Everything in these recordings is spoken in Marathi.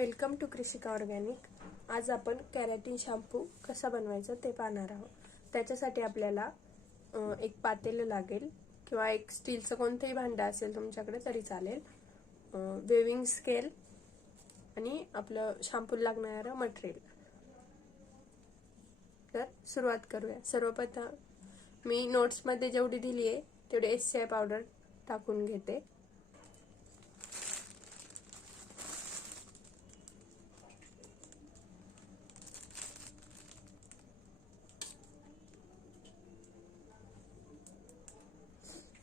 Welcome to कृषिका organic. आज आपण कॅरेटीन शॅम्पू कसा बनवायचा ते पाहणार आहोत। त्याच्यासाठी आपल्याला एक पातेलं लागेल किंवा एक स्टीलचं कोणतंही भांडं असेल तुमच्याकडे तरी चालेल, वेविंग स्केल आणि आपलं शॅम्पू लागणारं मटेरियल। तर सुरुवात करूया। सर्वप्रथम मी नोट्समध्ये जेवढी दिली आहे तेवढी SCI पावडर टाकून घेते।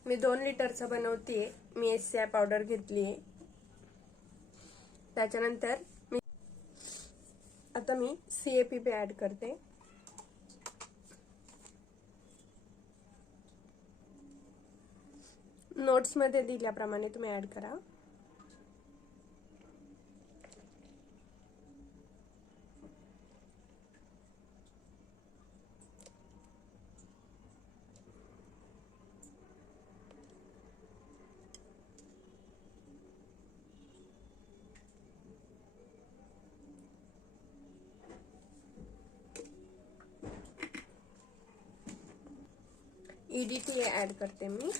मी 2 लिटरचा बनवतेय। मी SCI पावडर घेतली आहे। त्याच्यानंतर आता मी CAPP ऍड करते। नोट्स मध्ये दिल्याप्रमाणे तुम्ही ऍड करा। EDTA ऍड करते मी।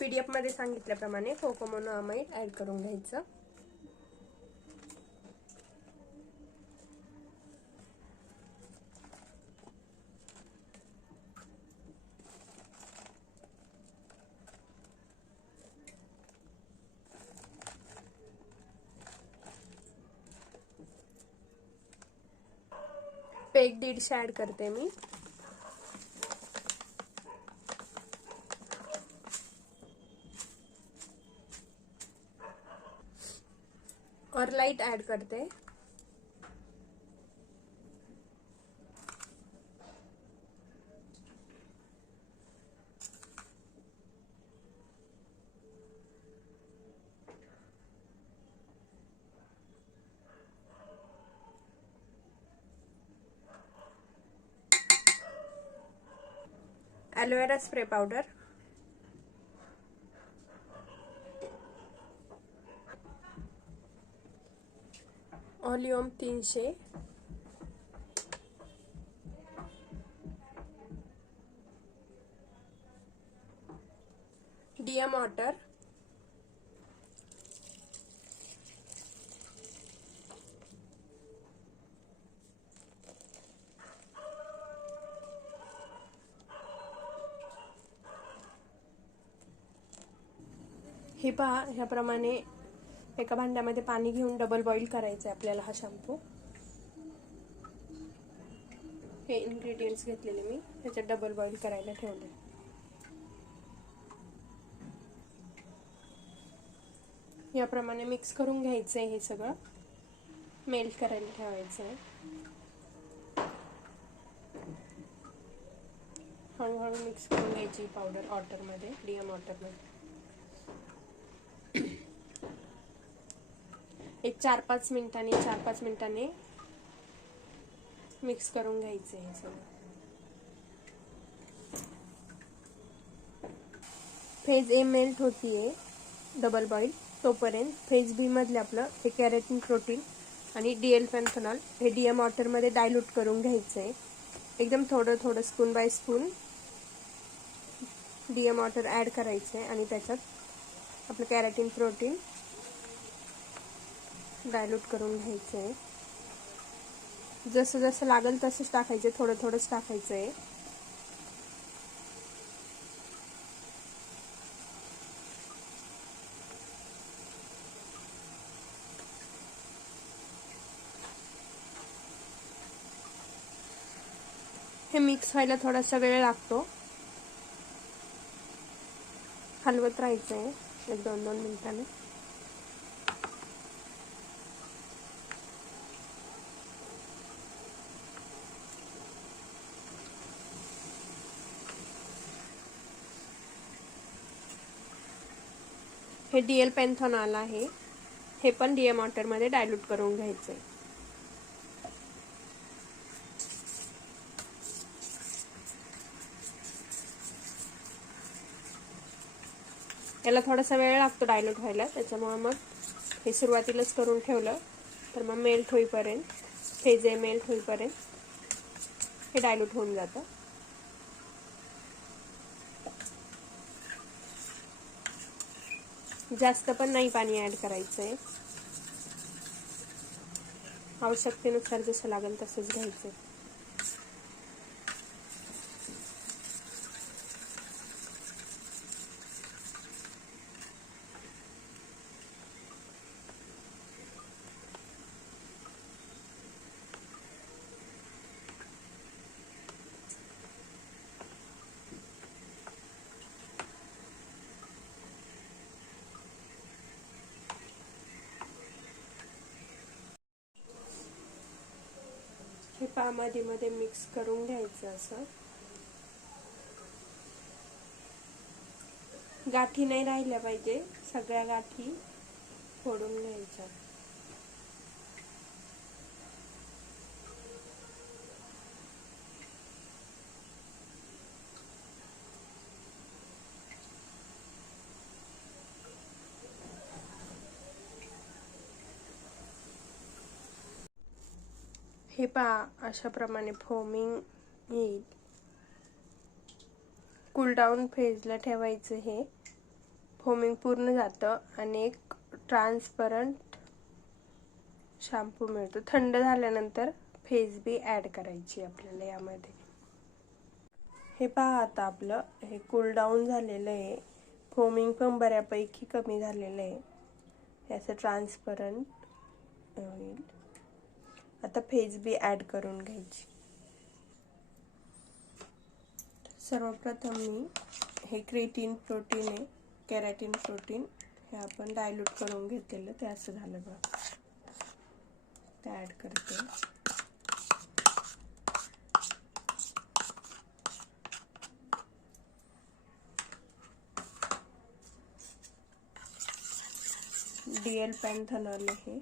PDF मध्ये सांगितल्याप्रमाणे कोकोमोनोअमाइड ऍड करून घ्यायचं। पेक 150 ऍड करते मी। और लाइट ऐड करते। Aloe vera spray powder, allium 300, DM water, हे पहा ह्याप्रमाणे एका भांड्यामध्ये पाणी घेऊन डबल बॉईल करायचं आहे आपल्याला हा शॅम्पू। हे इन्ग्रेडियंट्स घेतलेले मी त्याच्यात डबल बॉईल करायला ठेवले। याप्रमाणे मिक्स करून घ्यायचं आहे। हे सगळं मेल्ट करायला ठेवायचं आहे। हळूहळू मिक्स करून घ्यायची पावडर वॉटरमध्ये, DM वॉटरमध्ये। एक 4-5 मिनिटांनी मिक्स करून घ्यायचे हे सगळं। फेज A मेल्ट होतीये डबल बॉईल, तोपर्यंत फेज B मधले आपलं हे कॅरेटीन प्रोटीन आणि DL पॅन्थेनॉल हे DM वॉटरमध्ये डायल्यूट करून घ्यायचंय। एकदम थोडं spoon by spoon DM water add करायचंय आणि त्याच्यात आपलं कॅरेटीन प्रोटीन डायल्यूट करून घ्यायचंय। जसं जसं लागेल तसंच टाकायचं, थोडंच टाकायचंय। हे मिक्स व्हायला थोडासा वेळ लागतो, हलवत राहायचंय 1-2 मिनिटांनी। हे DL पॅन्थेनॉल आहे, हे पण DM वॉटरमध्ये डायल्यूट करून घ्यायचंय। याला थोडासा वेळ लागतो डायल्यूट व्हायला, त्याच्यामुळे मग हे सुरुवातीलाच करून ठेवलं तर मग मेल्ट होईपर्यंत, फेज मेल्ट होईपर्यंत हे डायल्यूट होऊन जातं. जास्त पण नाही पाणी ॲड करायचं आहे, आवश्यकतेनुसार जसं लागेल तसंच घ्यायचं. हे मध्ये मध्ये मिक्स करून घ्यायचं. असं गाठी नाही राहिल्या पाहिजे, सगळ्या गाठी फोडून घ्यायच्या. हे पहा, अशा प्रमाणे फोमिंग येईल. कूलडाऊन फेजला ठेवायचं. हे फोमिंग पूर्ण जातं आणि एक ट्रान्सपरंट शॅम्पू मिळतो. थंड झाल्यानंतर फेस बी ॲड करायची आपल्याला यामध्ये. हे पहा, आता आपलं हे कूलडाऊन झालेलं आहे, फोमिंग पण बऱ्यापैकी कमी झालेलं आहे. हे असं ट्रान्सपरंट होईल. आता फेस बी ॲड करून घ्यायची. सर्वप्रथम मी हे क्रेटीन प्रोटीन आहे, केराटिन प्रोटीन, हे आपण डायल्यूट करून घेतलेलं ते असं झालं बघा, ते ॲड करते. DL पॅन्थेनॉल आहे.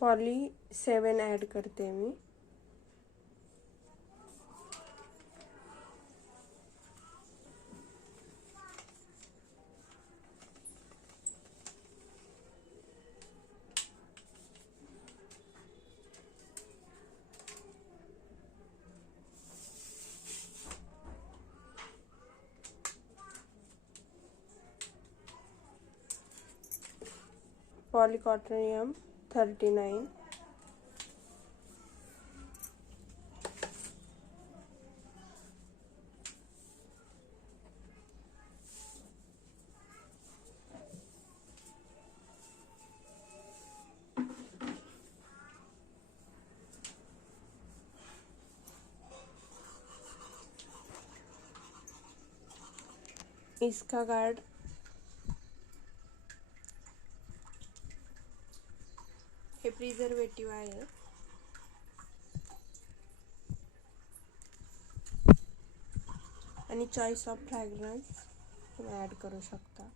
पॉली 7 ॲड करते मी. पॉलीकॉटोनियम 39. इसका गार्ड, हे प्रिझर्वेटिव्ह आहे. आणि चॉईस ऑफ फ्रॅग्रन्स तुम्ही ॲड करू शकता.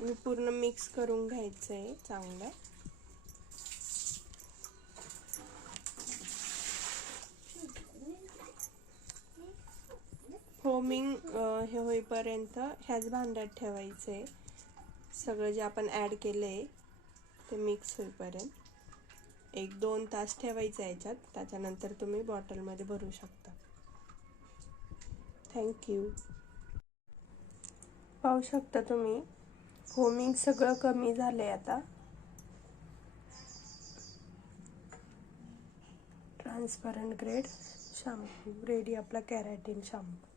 मी पूर्ण मिक्स करून घ्यायचं आहे चांगलं. फोमिंग हे होईपर्यंत ह्याच भांड्यात ठेवायचं आहे. सगळं जे आपण ॲड केलं आहे ते मिक्स होईपर्यंत 1-2 तास ठेवायचं आहे याच्यात. त्याच्यानंतर तुम्ही बॉटलमध्ये भरू शकता. थँक्यू. पाहू शकता तुम्ही, फोमिंग सगळं कमी झालं आहे आता. ट्रान्सपरंट ग्रेड शॅम्पू रेडी, आपला केराटिन शॅम्पू.